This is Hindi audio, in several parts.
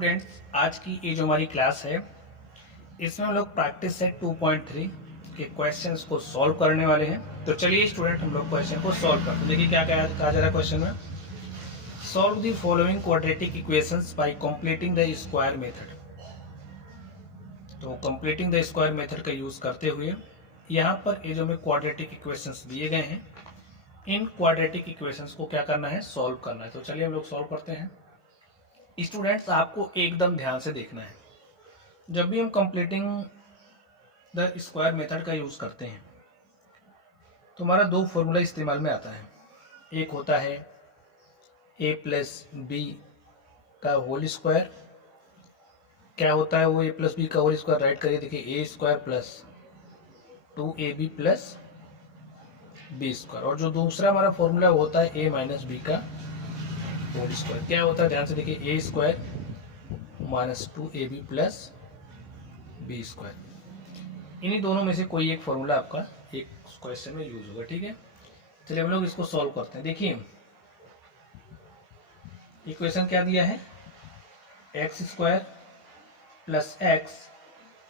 स्टूडेंट्स, आज की ये जो हमारी क्लास है इसमें हम लोग प्रैक्टिस सेट 2.3 के क्वेश्चंस को सॉल्व करने वाले हैं। तो चलिए स्टूडेंट, हम लोग क्वेश्चन को सॉल्व करते हैं। देखिए क्या क्या कहा जा रहा है क्वेश्चन में। Solve the following quadratic equations bye completing the square method. तो कंप्लीटिंग द स्क्वायर मेथड का यूज करते हुए यहाँ पर ये जो हमें क्वाड्रेटिक इक्वेशंस दिए गए हैं, इन क्वाड्रेटिक इक्वेशंस को क्या करना है, सॉल्व करना है। तो चलिए हम लोग सॉल्व करते हैं। स्टूडेंट्स, आपको एकदम ध्यान से देखना है। जब भी हम कंप्लीटिंग द स्क्वायर मेथड का यूज करते हैं तो हमारा दो फॉर्मूला इस्तेमाल में आता है। एक होता है a प्लस बी का होल स्क्वायर। क्या होता है वो a प्लस बी का होल स्क्वायर? राइट करिए, देखिए a square plus 2ab plus B square. और जो दूसरा हमारा फॉर्मूला होता है a माइनस बी का होल स्क्वायर। क्या होता है, ध्यान से देखिए, a square minus 2ab plus B square. इन्हीं दोनों में से कोई एक फॉर्मूला आपका एक क्वेश्चन में यूज होगा। ठीक है, चलिए हम लोग इसको सॉल्व करते हैं। देखिए इक्वेशन क्या दिया है, X square plus X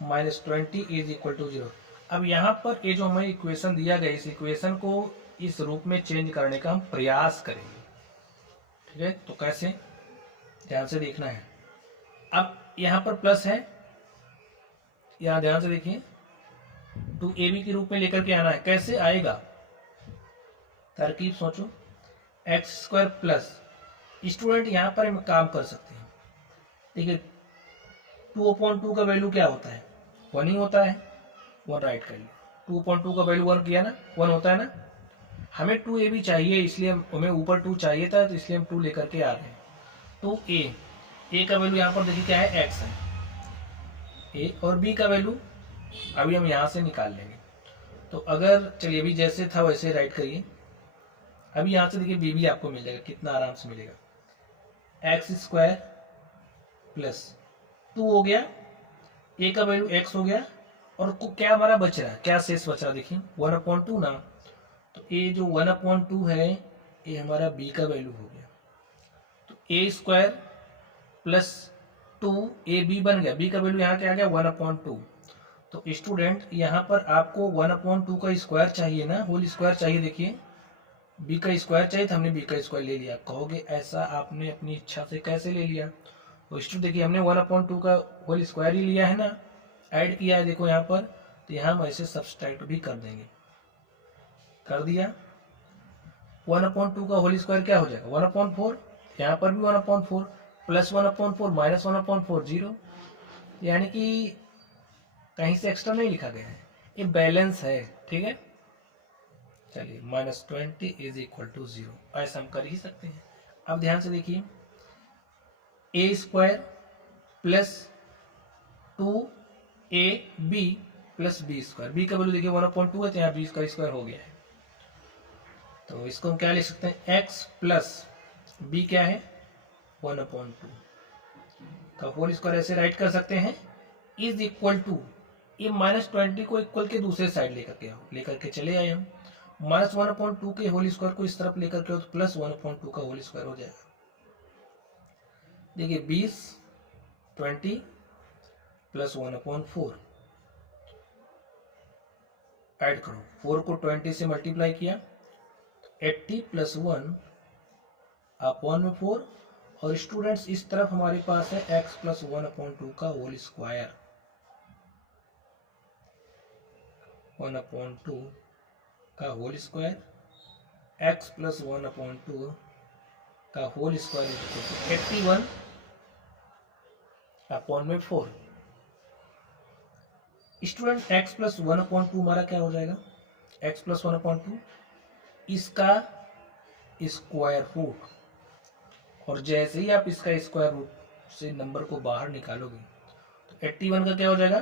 minus 20 is equal to 0। अब यहाँ पर ये जो हमें इक्वेशन दिया गया, इस इक्वेशन को इस रूप में चेंज करने का हम प्रयास करेंगे। ठीक है, तो कैसे, ध्यान से देखना है। अब यहाँ पर प्लस है, यहाँ ध्यान से देखिए, 2ab के रूप में लेकर के आना है। कैसे आएगा, तरकीब सोचो। एक्स स्क्वायर प्लस, स्टूडेंट यहाँ पर हम काम कर सकते हैं। देखिए 2/2 का वैल्यू क्या होता है, 1 ही होता है। 1 राइट कर लिया। 2/2 का वैल्यू 1 किया ना, 1 होता है ना। हमें 2ab चाहिए, इसलिए हमें ऊपर 2 चाहिए था, तो इसलिए हम 2 लेकर के आ रहे हैं। तो a का वैल्यू यहाँ पर देखिए क्या है, x है। a और b का वैल्यू अभी हम यहाँ से निकाल लेंगे। तो अगर चलिए अभी जैसे था वैसे राइट करिए। अभी यहाँ से देखिए b भी आपको मिल जाएगा, कितना आराम से मिलेगा। एक्स स्क्वायर प्लस 2 हो गया, a का वैल्यू x हो गया, और क्या हमारा बच रहा है, क्या शेष बच रहा है, देखिए 1/2 ना। तो a जो 1/2 है, ये हमारा b का वैल्यू हो गया। तो a स्क्वायर प्लस 2ab बन गया, b का वैल्यू यहाँ क्या आ गया, 1/2। तो स्टूडेंट यहाँ पर आपको 1/2 का स्क्वायर चाहिए ना, होल स्क्वायर चाहिए। देखिए b का स्क्वायर चाहिए, तो हमने b का स्क्वायर ले लिया। कहोगे ऐसा आपने अपनी इच्छा से कैसे ले लिया? तो स्टूडेंट देखिए, हमने 1/2 का होल स्क्वायर ही लिया है ना, ऐड किया है देखो यहाँ पर। तो यहाँ हम ऐसे सब्सट्रैक्ट भी कर देंगे, कर दिया। 1/2 का होल स्क्वायर क्या हो जाएगा, 1/4। यहाँ पर भी 1/4 प्लस 1/4 माइनस 1/4 0। यानी कि कहीं से एक्स्ट्रा नहीं लिखा गया है, ये बैलेंस है। ठीक है, चलिए -20 इज इक्वल टू 0, ऐसा हम कर ही सकते हैं। अब ध्यान से देखिए, a square plus 2ab plus B square. B का वैल्यू देखिए 1/2 है, तो यहाँ बी का स्क्वायर हो गया है। तो इसको हम क्या लिख सकते हैं, x प्लस बी क्या है, 1/2 का होल स्क्वायर ऐसे राइट कर सकते हैं, इज इक्वल टू, ये -20 को इक्वल के दूसरे साइड लेकर के चले आए हम। -1/2 के होल स्क्वायर को इस तरफ लेकर के, तो प्लस 1/2 का होल स्क्वायर हो जाएगा। देखिए 20 प्लस 1/4 ऐड करो, 4 को 20 से मल्टीप्लाई किया, 80 प्लस 1/4। और स्टूडेंट्स इस तरफ हमारे पास है x प्लस 1/2 का होल स्क्वायर, 1/2 का होल स्क्वायर, x प्लस 1/2 का whole square 81/4। Student x plus 1/2 हमारा क्या हो जाएगा, x प्लस 1/2 इसका स्क्वायर रूट। और जैसे ही आप इसका स्क्वायर रूट से नंबर को बाहर निकालोगे, तो 81 का क्या हो जाएगा,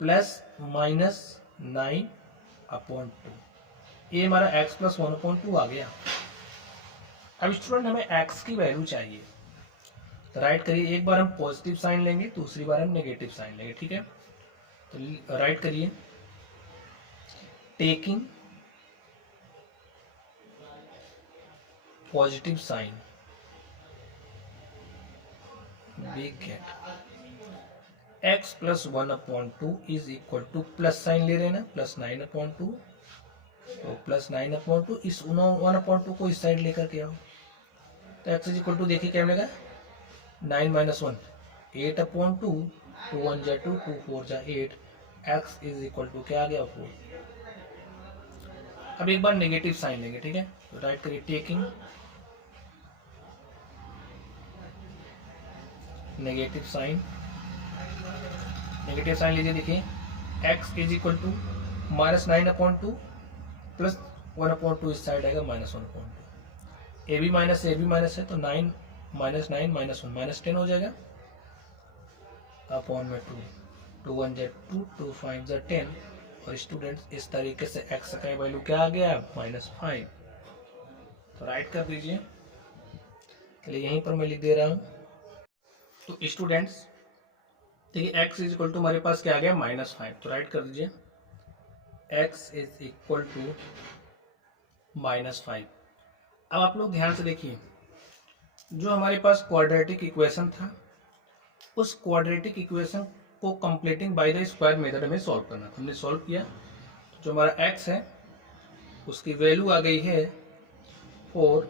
प्लस माइनस 9/2। ये हमारा x प्लस 1/2 आ गया। अब स्टूडेंट हमें x की वैल्यू चाहिए, तो राइट करिए। एक बार हम पॉजिटिव साइन लेंगे, दूसरी बार हम नेगेटिव साइन लेंगे। ठीक है, तो राइट करिए, taking positive sign we get x plus 1/2 is equal to plus sign ले रहे हैं ना, प्लस 9/2, तो प्लस 9/2 इस 1/2 को इस साइड लेकर के आओ, तो x इज इक्वल टू देखिए क्या मिलेगा 9 माइनस 1 8/2, 2 1 जा 2, 2 4 जा 8, x इज इक्वल टू क्या आ गया 4। अब एक बार नेगेटिव साइन लेंगे, ठीक है, तो राइट करिए टेकिंग नेगेटिव साइन लीजिए, देखिए x is equal to minus 9/2 plus 1/2 इस साइड आएगा -1/2, ए भी माइनस है तो 9 माइनस 9 माइनस 1 माइनस 10 हो जाएगा अपॉन में 2, 2 1 जा 2, 2 5 जा 10, और स्टूडेंट्स इस तरीके से x का वैल्यू क्या आ गया -5, तो राइट कर दीजिए, चलिए यहीं पर मैं लिख दे रहा हूं। तो स्टूडेंट्स देखिए x इज इक्वल टू हमारे पास क्या आ गया -5, तो राइट कर दीजिए x इज इक्वल टू -5। अब आप लोग ध्यान से देखिए, जो हमारे पास क्वाड्रेटिक इक्वेशन था, उस क्वाड्रेटिक इक्वेशन को completing by the square method में सॉल्व करना था। हमने सॉल्व किया, जो हमारा x है उसकी वैल्यू आ गई है 4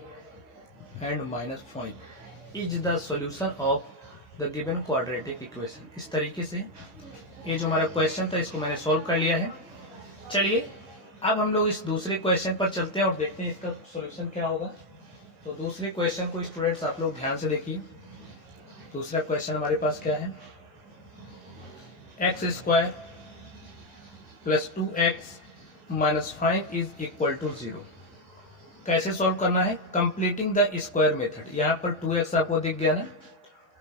and -5 is the solution of the given quadratic equation. इस तरीके से ये जो हमारा क्वेश्चन था इसको मैंने सॉल्व कर लिया है। चलिए अब हम लोग इस दूसरे क्वेश्चन पर चलते हैं और देखते हैं इसका सॉल्यूशन क्या होगा। तो दूसरे क्वेश्चन को स्टूडेंट्स आप लोग ध्यान से देखिए। दूसरा क्वेश्चन हमारे पास क्या है, x² plus 2x minus 5 is equal to 0। कैसे सॉल्व करना है, कंप्लीटिंग द स्क्वायर मेथड। यहाँ पर 2x आपको दिख गया ना,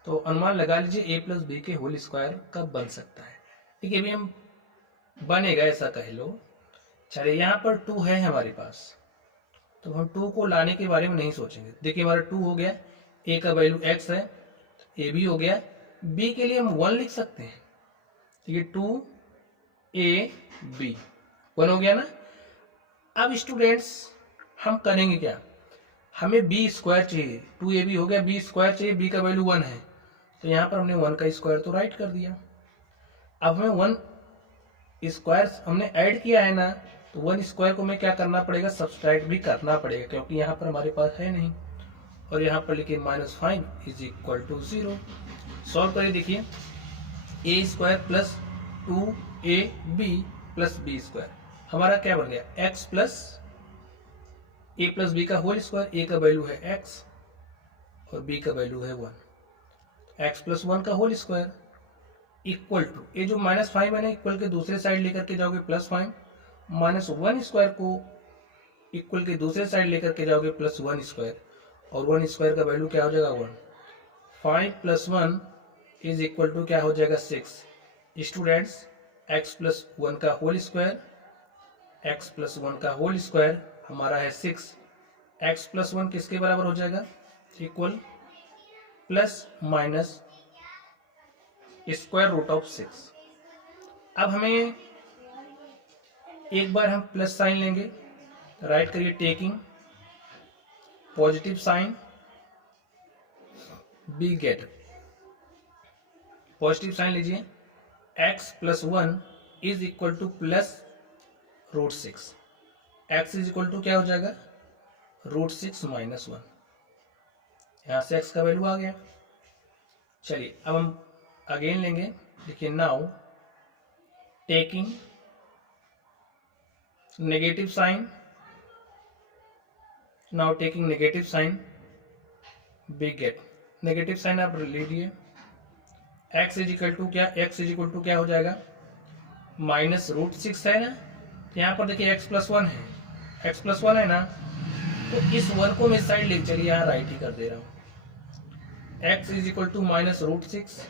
तो अनुमान लगा लीजिए a प्लस बी के होल स्क्वायर कब बन सकता है। ठीक है, अभी हम बनेगा ऐसा कह लो। चलिए यहाँ पर 2 है हमारे पास, तो हम 2 को लाने के बारे में नहीं सोचेंगे। देखिए हमारा 2 हो गया, a का वैल्यू x है, a भी हो गया, b के लिए हम 1 लिख सकते हैं। ठीक है, 2ab 1 हो गया ना। अब स्टूडेंट्स हम करेंगे क्या, हमें b स्क्वायर चाहिए, 2ab हो गया, b स्क्वायर चाहिए, b का वैल्यू 1 है, तो यहाँ पर हमने 1 का स्क्वायर तो राइट कर दिया। अब हमें 1 स्क्वायर हमने ऐड किया है ना, तो 1 स्क्वायर को हमें क्या करना पड़ेगा, सब्सट्रैक्ट भी करना पड़ेगा, क्योंकि यहाँ पर हमारे पास है नहीं। और यहाँ पर लिखिए -5 इज इक्वल टू 0। सॉल्व करिए, देखिए a² plus 2ab plus b square हमारा क्या बन गया, x plus a plus b का होल स्क्वायर। a का वैल्यू है x और b का वैल्यू है 1, x प्लस 1 का होल स्क्वायर इक्वल टू, ये जो -5 है ना, इक्वल के दूसरे साइड लेकर के जाओगे +5, -1 स्क्वायर को इक्वल के दूसरे साइड लेकर के जाओगे +1 स्क्वायर, और 1 स्क्वायर का वैल्यू क्या हो जाएगा 1। 5 + 1 इज इक्वल टू क्या हो जाएगा 6। स्टूडेंट्स x प्लस 1 का होल स्क्वायर, x प्लस 1 का होल स्क्वायर हमारा है 6, x प्लस 1 किसके बराबर हो जाएगा, equal plus minus square root of 6। अब हमें एक बार हम प्लस साइन लेंगे, राइट करिए taking positive sign, we get positive sign लीजिए, x plus 1 is equal to plus √6, x is equal to क्या हो जाएगा √6 माइनस 1, यहां से x का वैल्यू आ गया। चलिए अब हम अगेन लेंगे, देखिए now taking negative sign, now taking negative sign, we get negative sign आप लीजिए, x इज इक्वल टू क्या, x इज इक्वल टू क्या हो जाएगा -√6 है ना, तो यहाँ पर देखिए x प्लस 1 है, x प्लस 1 है ना, तो इस 1 को मैं साइड ले, चलिए यहाँ राइट ही कर दे रहा हूँ, x इज इक्वल टू -√6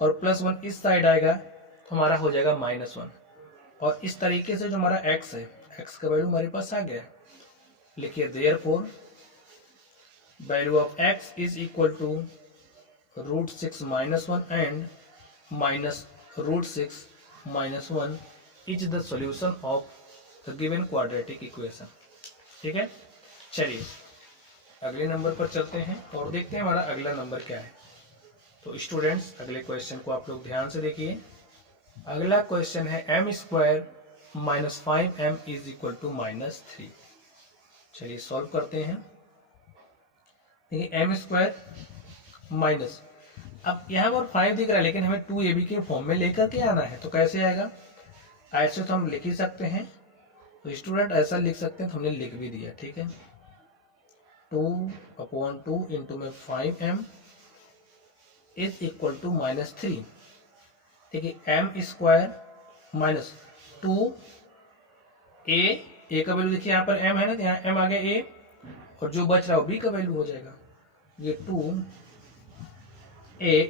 और +1 इस साइड आएगा तो हमारा हो जाएगा -1, और इस तरीके से जो हमारा x है, x का वैल्यू हमारे पास आ गया। लिखिए therefore value of x is equal to √6 minus 1 and -√6 minus 1 is the solution of the given quadratic equation. ठीक है, चलिए अगले नंबर पर चलते हैं और देखते हैं हमारा अगला नंबर क्या है। तो स्टूडेंट्स अगले क्वेश्चन को आप लोग ध्यान से देखिए। अगला क्वेश्चन है M square minus 5m is equal to -3। चलिए सॉल्व करते हैं। देखिए एम स्क्वायर माइनस, अब यहाँ पर 5 दिख रहा है लेकिन हमें 2ab के फॉर्म में लेकर के आना है, तो कैसे आएगा? ऐसे तो हम लिख ही सकते हैं, तो स्टूडेंट ऐसा लिख सकते हैं, तो हमने लिख भी दिया, ठीक है। 2/2 इंटू में 5m इज इक्वल टू -3। देखिए एम स्क्वायर माइनस 2a का वैल्यू देखिए यहाँ पर m है ना, तो यहाँ m आ गया a, और जो बच रहा है वो b का वैल्यू हो जाएगा। ये 2a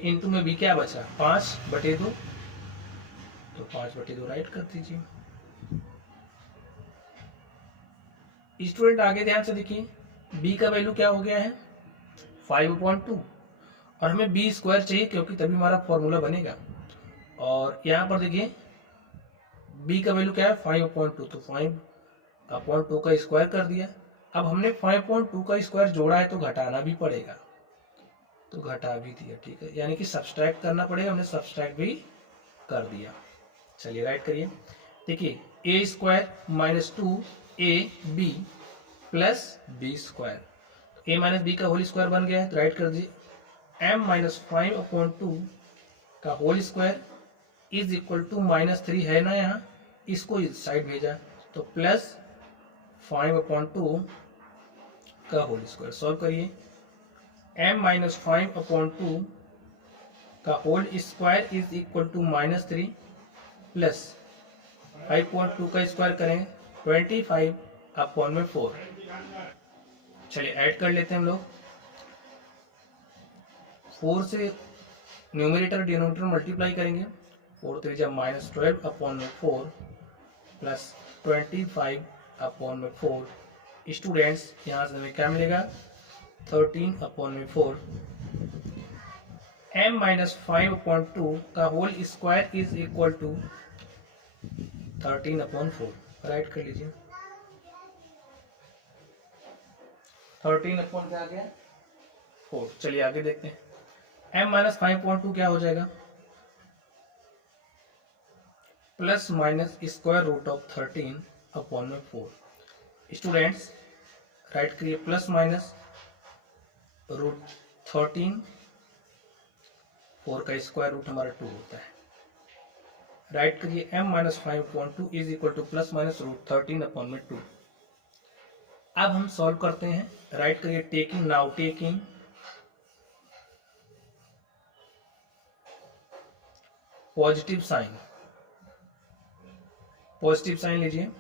इंटू में b क्या बचा? 5/2, तो 5/2 राइट कर दीजिए। स्टूडेंट आगे ध्यान से देखिए, b का वैल्यू क्या हो गया है? 5/2, और हमें b स्क्वायर चाहिए क्योंकि तभी हमारा फॉर्मूला बनेगा। और यहाँ पर देखिए b का वैल्यू क्या है? 5/2, तो 5/2 का स्क्वायर कर दिया। अब हमने 5/2 का स्क्वायर जोड़ा है तो घटाना भी पड़ेगा, तो घटा भी दिया, ठीक है, यानी कि सब्सट्रैक्ट करना पड़ेगा, हमने सब्सट्रैक्ट भी कर दिया। चलिए राइट करिए। देखिए a square minus 2ab plus b square, a minus b का होल स्क्वायर बन गया है, तो राइट कर दीजिए। m माइनस 5/2 का whole square is equal to -3 है ना, यहाँ इसको इस साइड भेजा, तो प्लस 5/2 का होल स्क्वायर। सॉल्व करिए। m माइनस 5/2 का whole square is equal to -3 plus 5/2 का स्क्वायर करें 25/4। चलिए ऐड कर लेते हैं हम लोग। 4 से न्यूमरेटर डिनोमिनेटर मल्टीप्लाई करेंगे, 4 3 -12/4 प्लस 25/4। स्टूडेंट्स यहाँ से हमें क्या मिलेगा? 13/4। m माइनस 5/2 का whole square is equal to 13/4। Right कर लीजिए। 13 क्या आ गया? 4। चलिए आगे देखते हैं। m माइनस 5/2 क्या हो जाएगा? Plus minus square root of 13/4। Students right करिए, प्लस माइनस रूट 13, 4 का स्क्वायर रूट हमारा 2 होता है। राइट करिए, m minus 5/2 is equal to plus minus root 13/2। अब हम सॉल्व करते हैं। राइट करिए, taking now taking positive sign, positive sign लीजिए।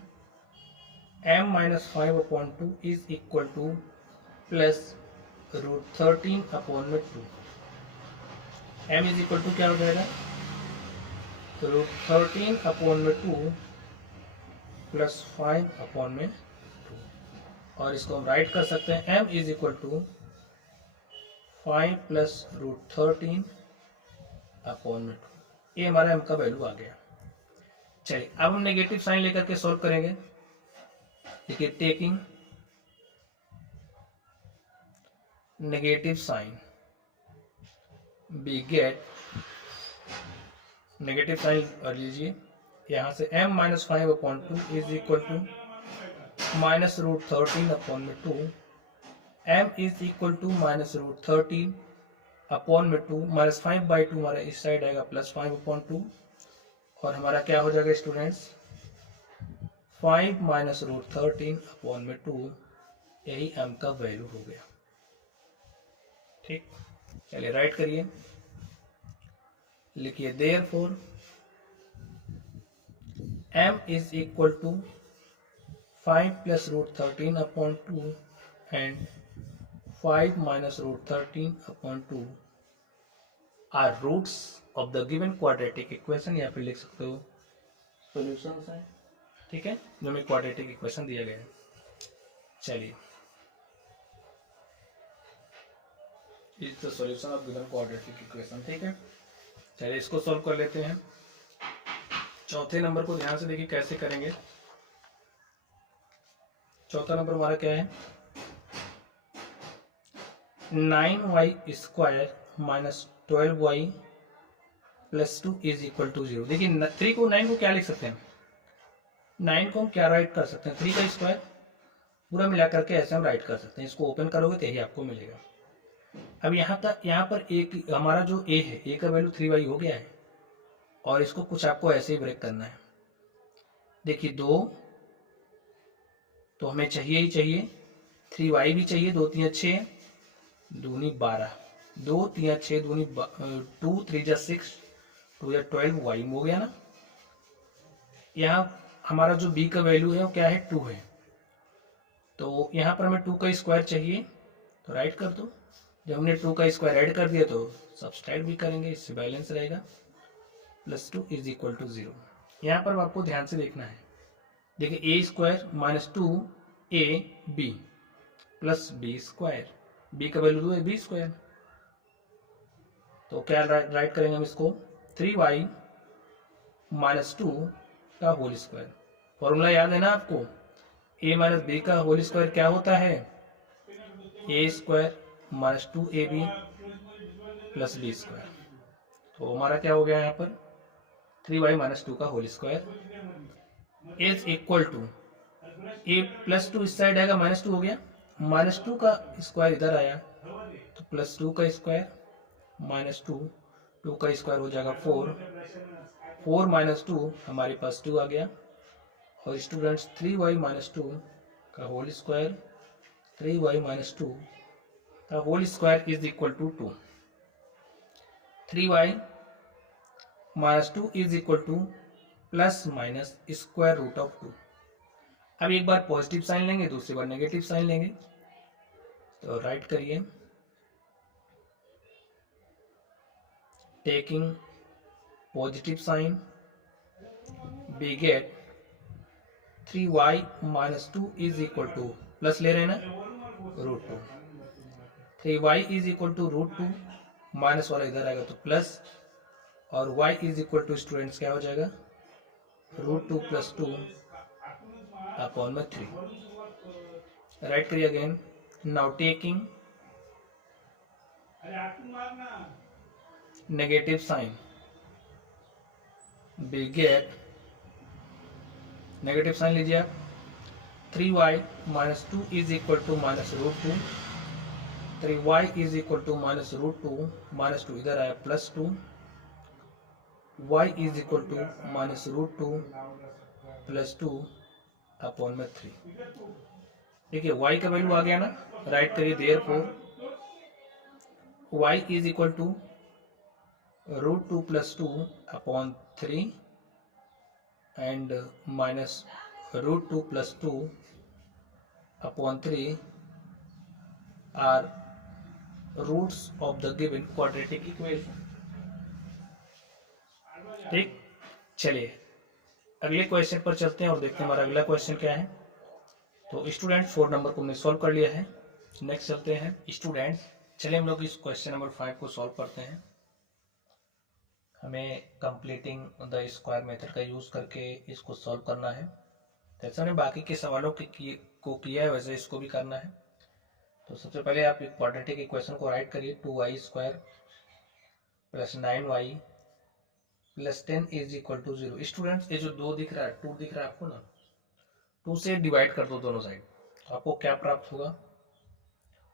m minus 5/2 is equal to plus root 13/2। m is equal to क्या हो जाएगा? रूट 13/2 प्लस 5/2, और इसको हम राइट कर सकते हैं m is equal to 5 plus root 13/2। ये हमारा m का वैल्यू आ गया। चलिए अब हम नेगेटिव साइन लेकर के सॉल्व करेंगे। देखिए taking negative sign, we get negative sign और लीजिए, यहाँ से m minus 5/2 is equal to minus root 13/2। m is equal to minus root 13/2, minus 5/2 हमारा इस साइड आएगा प्लस 5/2, और हमारा क्या हो जाएगा स्टूडेंट्स? 5 माइनस रूट 13/2, यही m का वैल्यू हो गया। ठीक, चलिए राइट करिए। लिखिए therefore m is equal to 5 plus root 13/2 and 5 minus root 13/2 are roots of the given quadratic equation, या फिर लिख सकते हो सॉल्यूशंस हैं, ठीक है, जो हमें क्वाड्रेटिक इक्वेशन दिया गया है। चलिए is the solution of given quadratic equation, ठीक है। चलिए इसको सॉल्व कर लेते हैं। चौथे नंबर को ध्यान से देखिए कैसे करेंगे। चौथा नंबर हमारा क्या है? 9y² minus 12y plus 2 is equal to 0। देखिए 3 को 9 को क्या लिख सकते हैं, 9 को हम क्या राइट कर सकते हैं, 3 का स्क्वायर पूरा मिला करके ऐसे हम राइट कर सकते हैं। इसको ओपन करोगे तो यही आपको मिलेगा। अब यहाँ पर एक हमारा जो a है, a का वैल्यू 3y हो गया है और इसको कुछ आपको ऐसे ही ब्रेक करना है। देखिए 2 तो हमें चाहिए ही चाहिए, 3y भी चाहिए, 2 3 6 दूनी 12, 2 3 6 दूनी 2 3 6 2 12 y हो गया ना। यहाँ हमारा जो b का वैल्यू है वो क्या है, 2 है, तो यहाँ पर हमें 2 का स्क्वायर चाहिए तो राइट कर दो। जब हमने 2 का स्क्वायर ऐड कर दिया तो सब्सट्रैक्ट भी करेंगे, इससे बैलेंस रहेगा, प्लस 2 इज इक्वल टू 0। यहाँ पर आपको ध्यान से देखना है। देखिए a square minus 2 a b plus b square, b का वैल्यू 2 है, b स्क्वायर, तो क्या राइट करेंगे हम इसको, 3y माइनस 2 का होल स्क्वायर। फॉर्मूला याद है ना आपको, a माइनस b का होल स्क्वायर क्या होता है, a square minus 2ab plus b square. तो हमारा क्या हो गया यहाँ पर, 3y माइनस 2 का whole square is equal to a plus 2 इस साइड आएगा, माइनस 2 हो गया, माइनस 2 का स्क्वायर इधर आया तो प्लस 2 का स्क्वायर माइनस 2, 2 का स्क्वायर हो जाएगा 4, 4 माइनस 2 हमारे पास 2 आ गया। और स्टूडेंट्स 3y माइनस 2 का होल स्क्वायर, 3y माइनस 2 का whole square is equal to 2, 3y minus 2 is equal to plus minus square root of 2। अब एक बार पॉजिटिव साइन लेंगे, दूसरी बार नेगेटिव साइन लेंगे, तो राइट करिए, taking positive sign we get 3y minus 2 is equal to, plus ले रहे हैं ना, root 2, 3y is equal to root 2, minus वाला इधर आएगा तो प्लस, और y is equal to students क्या हो जाएगा, रूट 2 प्लस 2 अपॉन में 3। राइट करिए again, now taking negative sign we get, negative sign लीजिए आप, 3y minus 2 is equal to minus root 2, 3y is equal to minus root 2, minus 2 इधर आया plus 2, y is equal to minus root 2 plus 2 upon में 3। देखिए y का वैल्यू आ गया ना, राइट करिए, therefore y is equal to root 2 plus 2 upon 3 and minus root 2 plus 2 upon 3 are roots of the given quadratic equation। ठीक, चलिए अगले क्वेश्चन पर चलते हैं और देखते हैं हमारा अगला क्वेश्चन क्या है। तो स्टूडेंट 4 नंबर को हमने सॉल्व कर लिया है। नेक्स्ट चलते हैं स्टूडेंट्स, चलिए हम लोग इस क्वेश्चन नंबर 5 को सॉल्व करते हैं। हमें कंप्लीटिंग द स्क्वायर मेथड का यूज़ करके इसको सॉल्व करना है। जैसे हमने बाकी के सवालों को किया है वैसे इसको भी करना है। तो सबसे पहले आप एक क्वाड्रेटिक इक्वेशन को राइट करिए, 2y square plus 9y plus 10 is equal to 0। Students ये जो 2 दिख रहा है, 2 दिख रहा है आपको ना, 2 से डिवाइड कर दो दोनों साइड, तो आपको क्या प्राप्त होगा,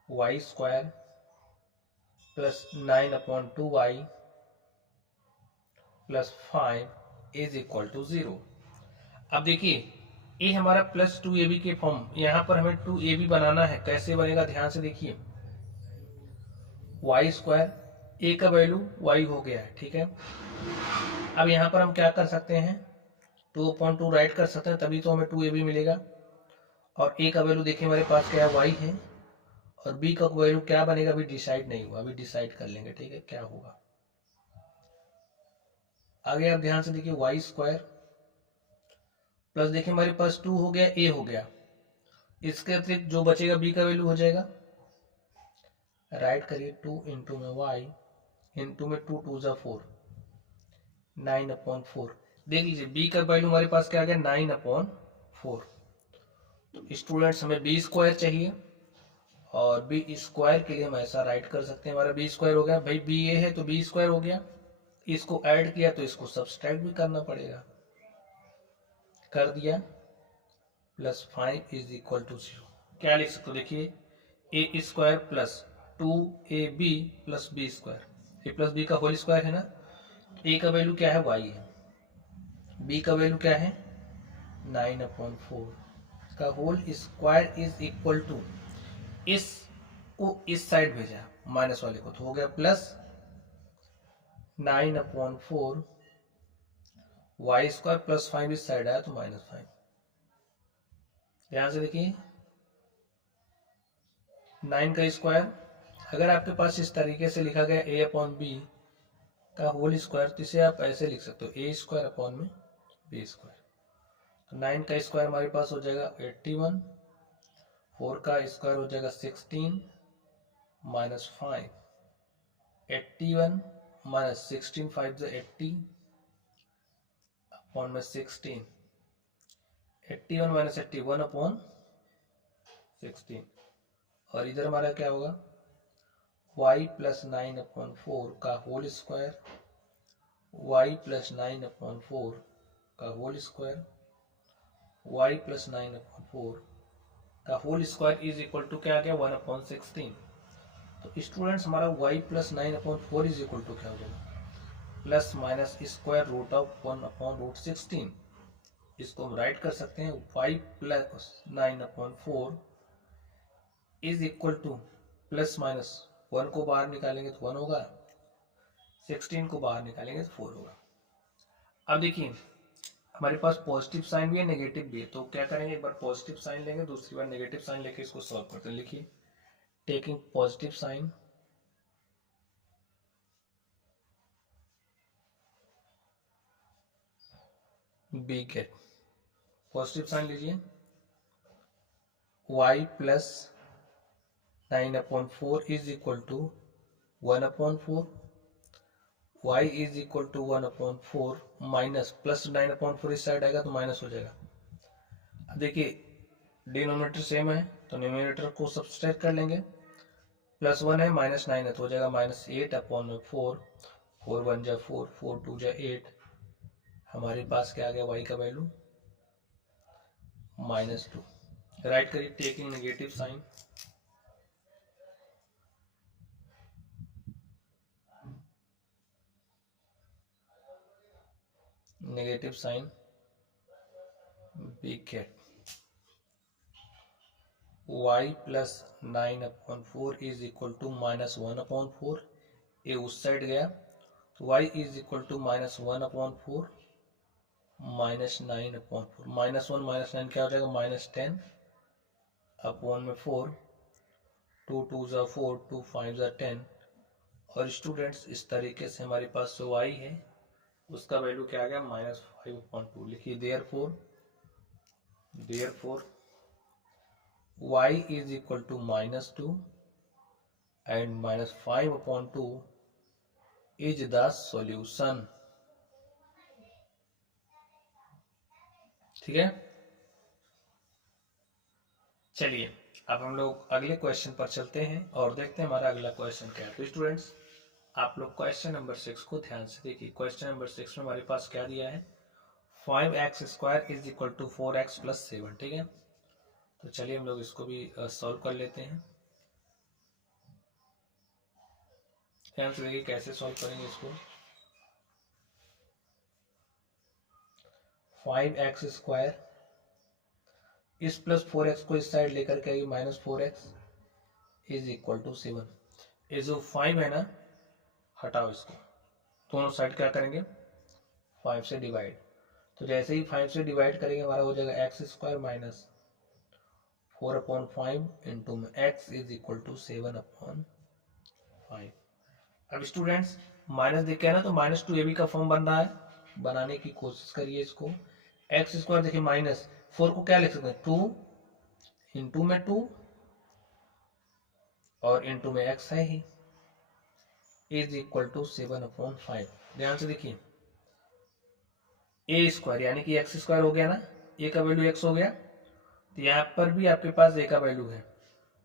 y square plus 9 upon 2y plus 5 is equal to 0। अब देखिए ये हमारा प्लस 2ab के फॉर्म, यहाँ पर हमें 2ab बनाना है। कैसे बनेगा, ध्यान से देखिए, y स्क्वायर, a का वैल्यू y हो गया है, ठीक है। अब यहाँ पर हम क्या कर सकते हैं, 2/2 राइट कर सकते हैं, तभी तो हमें 2ab मिलेगा। और a का वैल्यू देखिए हमारे पास क्या है, y है, और b का वैल्यू क्या बनेगा अभी डिसाइड नहीं हुआ, अभी डिसाइड कर लेंगे, ठीक है, क्या होगा। आगे आप ध्यान से देखिए, y स्क्वायर प्लस देखिए हमारे पास 2 हो गया, a हो गया, इसके अतिरिक्त जो बचेगा b का वैल्यू हो जाएगा। राइट करिए, 2 इंटू में y इंटू में 2 2 जा 4, 9/4। देख लीजिए b का वैल्यू हमारे पास क्या आ गया, 9/4। तो स्टूडेंट्स हमें b स्क्वायर चाहिए और बी स्क्वायर के लिए हम ऐसा राइट कर सकते हैं, हमारा बी स्क्वायर हो गया, भाई बी ए है तो बी स्क्वायर हो गया, इसको ऐड किया तो इसको सब्सट्रैक्ट भी करना पड़ेगा, कर दिया, प्लस 5 इज इक्वल टू 0। क्या लिख सकते हो, देखिए A square plus 2ab plus B square, A plus B का होल स्क्वायर है ना, ए का वैल्यू क्या है, वाई है, बी का वैल्यू क्या है 9/4 का whole square is equal to, इस को इस साइड भेजा माइनस वाले को तो हो गया प्लस 9/4 वाई स्क्वायर प्लस 5 इस साइड आया तो -5। ध्यान से देखिए 9 का स्क्वायर, अगर आपके पास इस तरीके से लिखा गया a/b का होल स्क्वायर तो इसे आप ऐसे लिख सकते हो a² अपॉन में b²। तो 9 का स्क्वायर हमारे पास हो जाएगा 81, 4 का स्क्वायर हो जाएगा 16 माइनस 5, 81 माइनस 16 5 से 80 अपॉन में 16, 81 माइनस 81 अपॉन 16, और इधर हमारा क्या होगा y प्लस 9/4 का होल स्क्वायर, y प्लस 9/4 का होल स्क्वायर, y प्लस 9/4 का whole square is equal to क्या आ गया 1/16। तो स्टूडेंट्स हमारा y plus 9/4 is equal to क्या हो जाएगा plus minus square root of 1/√16। इसको हम राइट कर सकते हैं y plus 9/4 is equal to plus minus 1 को बाहर निकालेंगे तो 1 होगा, 16 को बाहर निकालेंगे तो 4 होगा। अब देखिए हमारे पास पॉजिटिव साइन भी है नेगेटिव भी है, तो क्या करेंगे, एक बार पॉजिटिव साइन लेंगे दूसरी बार नेगेटिव साइन लेके इसको सॉल्व करते हैं। लिखिए taking positive sign we get, positive sign लीजिए y plus 9/4 is equal to 1/4, y is equal to 1/4 minus plus 9/4 इस साइड आएगा तो माइनस हो जाएगा। अब देखिए डिनोमिनेटर सेम है तो न्यूमरेटर को सब्सट्रैक्ट कर लेंगे, प्लस 1 है माइनस 9 है तो हो जाएगा -8/4, 4 1 जा 4, 4 2 जा 8, हमारे पास क्या आ गया y का वैल्यू -2। राइट करिए taking negative sign, negative sign we get y plus 9/4 is equal to -1/4, ये उस साइड गया तो y इज इक्वल टू -1/4 -9/4, -1 -9 क्या हो जाएगा -10 अपॉन में 4, 2 2 जा 4, 2 5 जा 10। और स्टूडेंट्स इस तरीके से हमारे पास जो y है उसका वैल्यू क्या आ गया -5/2। लिखिए therefore y is equal to -2 and -5/2 is the solution. ठीक है, चलिए अब हम लोग अगले क्वेश्चन पर चलते हैं और देखते हैं हमारा अगला क्वेश्चन क्या है। तो स्टूडेंट्स आप लोग क्वेश्चन नंबर 6 को ध्यान से देखिए। क्वेश्चन नंबर 6 में हमारे पास क्या दिया है 5x² is equal to 4x plus 7। ठीक है, तो चलिए हम लोग इसको भी सॉल्व कर लेते हैं। ध्यान से देखिए कैसे सॉल्व करेंगे इसको। 5x² इस प्लस 4x को इस साइड लेकर के आइए -4x इज इक्वल टू 7। ये जो 5 है ना हटाओ इसको, दोनों साइड क्या करेंगे 5 से डिवाइड, तो जैसे ही 5 से डिवाइड करेंगे हमारा हो जाएगा x² माइनस 4/5 इंटू में x इज इक्वल टू 7/5। अब स्टूडेंट्स माइनस देख के ना तो -2ab का फॉर्म बन रहा है, बनाने की कोशिश करिए इसको। x² देखिए -4 को क्या लिख सकते हैं 2 इंटू में 2 और इंटू में x है ही इज इक्वल टू 7/5। ध्यान से देखिए a² यानी कि x² हो गया ना, a का वैल्यू x हो गया, तो यहाँ पर भी आपके पास a का वैल्यू है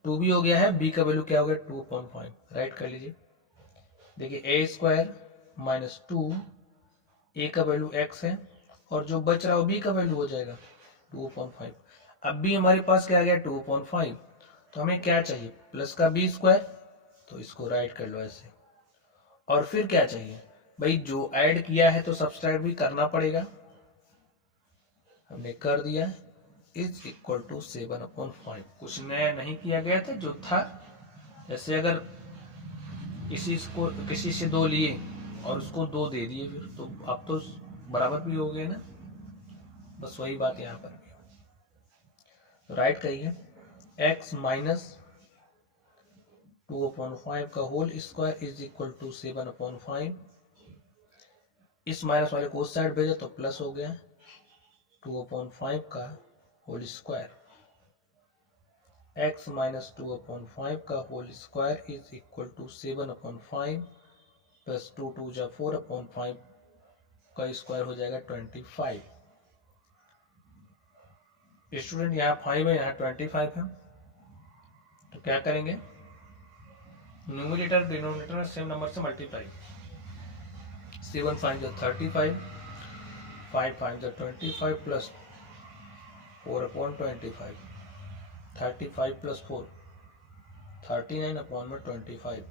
2 भी हो गया है, b का वैल्यू क्या हो गया 2/5, राइट कर लीजिए। देखिए a स्क्वायर माइनस 2, a का वैल्यू x है और जो बच रहा है b का वैल्यू हो जाएगा 2/5। अब भी हमारे पास क्या आ गया 2/5, तो हमें क्या चाहिए प्लस का b स्क्वायर, तो इसको राइट कर लो ऐसे। और फिर क्या चाहिए भाई, जो ऐड किया है तो सब्सट्रैक्ट भी करना पड़ेगा, हमने कर दिया, इज इक्वल टू 7/5। कुछ नया नहीं किया गया था, जो था। जैसे अगर किसी से 2 लिए और उसको 2 दे दिए फिर तो अब तो बराबर भी हो गए ना, बस वही बात यहाँ पर भी। तो राइट करिए x माइनस 2/5 का whole square is equal to 7/5। इस माइनस वाले को उस साइड भेजा तो प्लस हो गया 2/5 का होल स्क्वायर। x माइनस 2/5 का whole square is equal to 7/5 plus 2 2 जा 4/5 का स्क्वायर हो जाएगा 25। स्टूडेंट यहाँ 5 है, यहाँ 25 है, तो क्या करेंगे, न्यूमरेटर डिनोमिनेटर में सेम नंबर से मल्टीप्लाई। 7 5 जा 35, 5 5 जा 25 प्लस 4/25, 35 प्लस 4 39/25।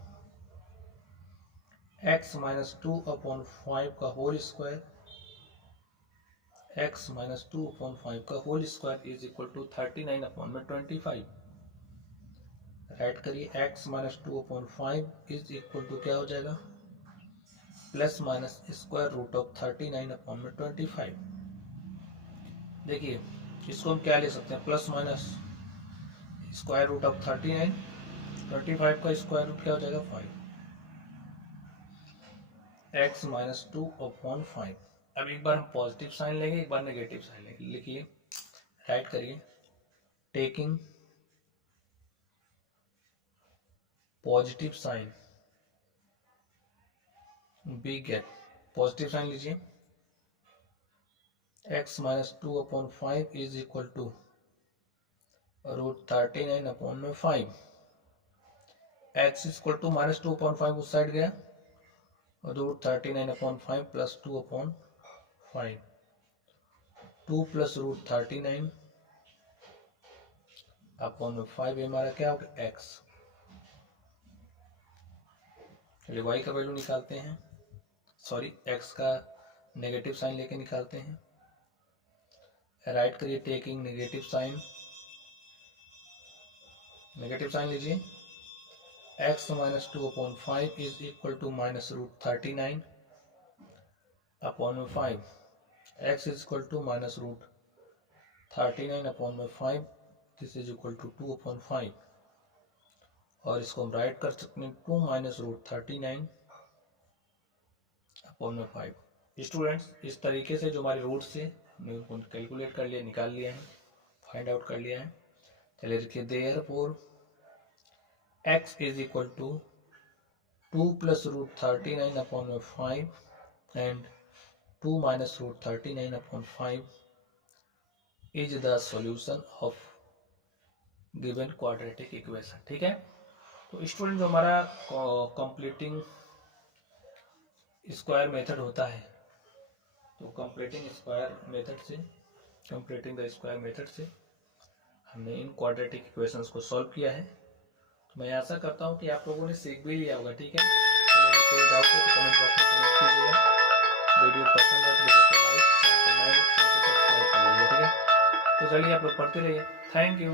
x माइनस 2/5 का होल स्क्वायर, x माइनस 2/5 का whole square is equal to 39/25। Right करिए x minus 2/5 is equal to क्या हो जाएगा, plus minus square root of 39/25। देखिए इसको हम क्या ले सकते हैं, plus minus square root of 39, 25 का स्क्वायर रूट क्या हो जाएगा 5, x माइनस 2/5। अब एक बार हम पॉजिटिव साइन लेंगे, एक बार नेगेटिव साइन लेंगे। लिखिए, राइट करिए, taking positive sign we get, positive sign लीजिए, x minus 2/5 is equal to root 39/5। x equal to minus 2/5 उस साइड गया, रूट 39/5 प्लस 2/5, 2 प्लस रूट 39/5 हमारा क्या होगा x। चलिए y का वैल्यू निकालते हैं, सॉरी x का नेगेटिव साइन लेके निकालते हैं। राइट करिए, taking negative sign, negative sign लीजिए, x minus 2/5 is equal to minus root 39/5, x is equal to minus root 39/5, this is equal to 2/5, और इसको हम राइट कर सकते हैं 2 माइनस रूट 39/5। स्टूडेंट्स इस तरीके से जो हमारे रूट से हमने कैलकुलेट कर लिया, निकाल लिया है, फाइंड आउट कर लिया है। चलिए देखिए, therefore x is equal to 2 plus root 39/5 and 2 minus root 39/5 is the solution of given quadratic equation. ठीक है, तो स्टूडेंट जो हमारा कंप्लीटिंग स्क्वायर मेथड होता है, तो कंप्लीटिंग द स्क्वायर मेथड से हमने इन क्वाड्रेटिक इक्वेशंस को सॉल्व किया है। तो मैं आशा करता हूँ कि आप लोगों ने सीख भी लिया होगा। ठीक है, तो अगर कोई डाउट है तो कमेंट बॉक्स में कमेंट कीजिएगा। वीडियो पसंद है तो वीडियो को लाइक, सब्सक्राइब कर लीजिए। ठीक है, तो चलिए आप लोग पढ़ते रहिए। Thank you.